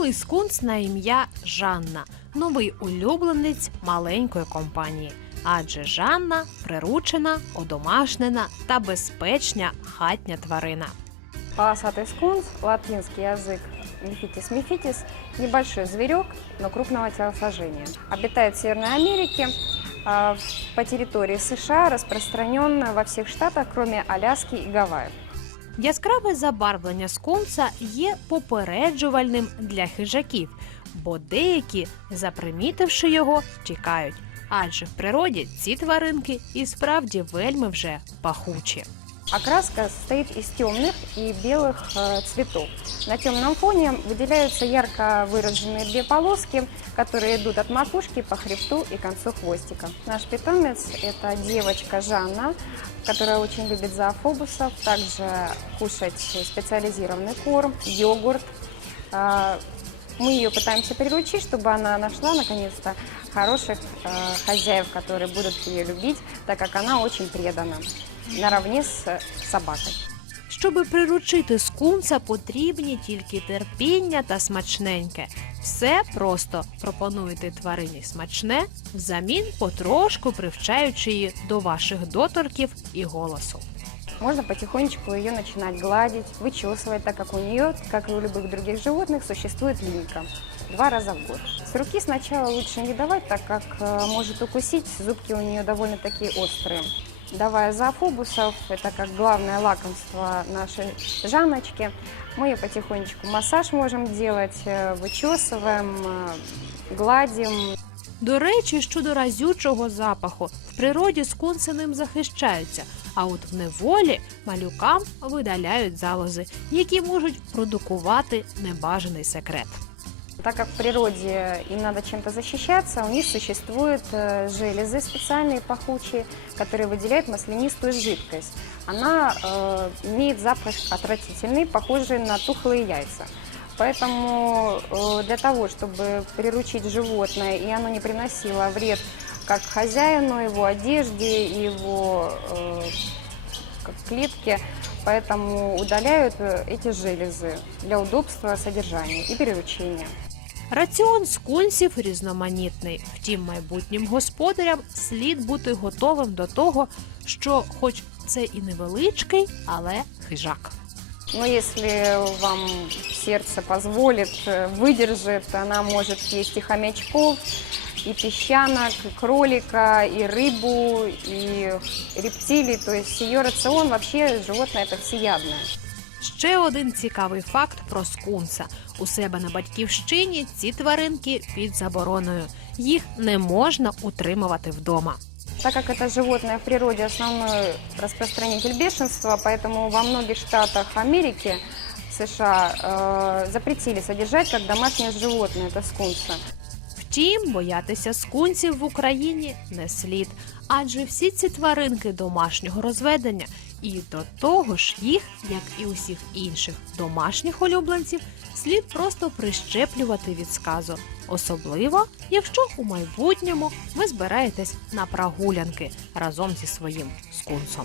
Милий скунс на ім'я Жанна – новий улюбленець маленької компанії. Адже Жанна – приручена, одомашнена та безпечна хатня тварина. Полосатый скунс, латинский язык Мифитис мифитис, небольшой зверек, но крупного телосложения. Обитает в Северной Америке, по территории США, распространен во всех штатах, кроме Аляски и Гавайев. Яскраве забарвлення скунса є попереджувальним для хижаків, бо деякі, запримітивши його, тікають. Адже в природі ці тваринки і справді вельми вже пахучі. Окраска состоит из темных и белых цветов. На темном фоне выделяются ярко выраженные две полоски, которые идут от макушки по хребту и концу хвостика. Наш питомец – это девочка Жанна, которая очень любит зоофобусов, также кушать специализированный корм, йогурт. Мы ее пытаемся приручить, чтобы она нашла наконец-то хороших хозяев, которые будут ее любить, так как она очень предана, наравне з собакою. Щоби приручити скунса, потрібні тільки терпіння та смачненьке. Все просто пропонуйте тварині смачне, взамін потрошку привчаючи її до ваших доторків і голосу. Можно потихонечку ее начинать гладить, вычесывать, так как у нее, как и у любых других животных, существует линька 2 раза в год. С руки сначала лучше не давать, так как может укусить, зубки у нее довольно-таки острые. Давая зоофобусов, это как главное лакомство нашей Жанночки, мы ее потихонечку массаж можем делать, вычесываем, гладим. До речі, щодо разючого запаху, в природі скунси ним захищаються, а от в неволі малюкам видаляють залози, які можуть продукувати небажаний секрет. Так как в природе им надо чем-то защищаться, у них существуют железы специальные пахучие, которые выделяют маслянистую жидкость. Она имеет запах отвратительный, похожий на тухлые яйца. Поэтому для того, чтобы приручить животное, и оно не приносило вред как хозяину, его одежде, его клетке, поэтому удаляют эти железы для удобства содержания и приручения. Раціон скунсів різноманітний, втім майбутнім господарям слід бути готовим до того, що хоч це і невеличкий, але хижак. Но если вам сердце позволит, выдержит, она может есть и хомячков, и песчанок, и кролика, и рыбу, и рептилий. То есть ее рацион вообще животное это всеядное. Ще один цікавий факт про скунса. У себе на батьківщині ці тваринки під забороною. Їх не можна утримувати вдома. Так как это животное в природе основной распространитель бешенства, поэтому во многих штатах Америки, США, запретили содержать как домашнее животное, это скунса. Втім, боятися скунсів в Україні не слід, адже всі ці тваринки домашнього розведення. І до того ж їх, як і усіх інших домашніх улюбленців, слід просто прищеплювати від сказу. Особливо, якщо у майбутньому ви збираєтесь на прогулянки разом зі своїм скунсом.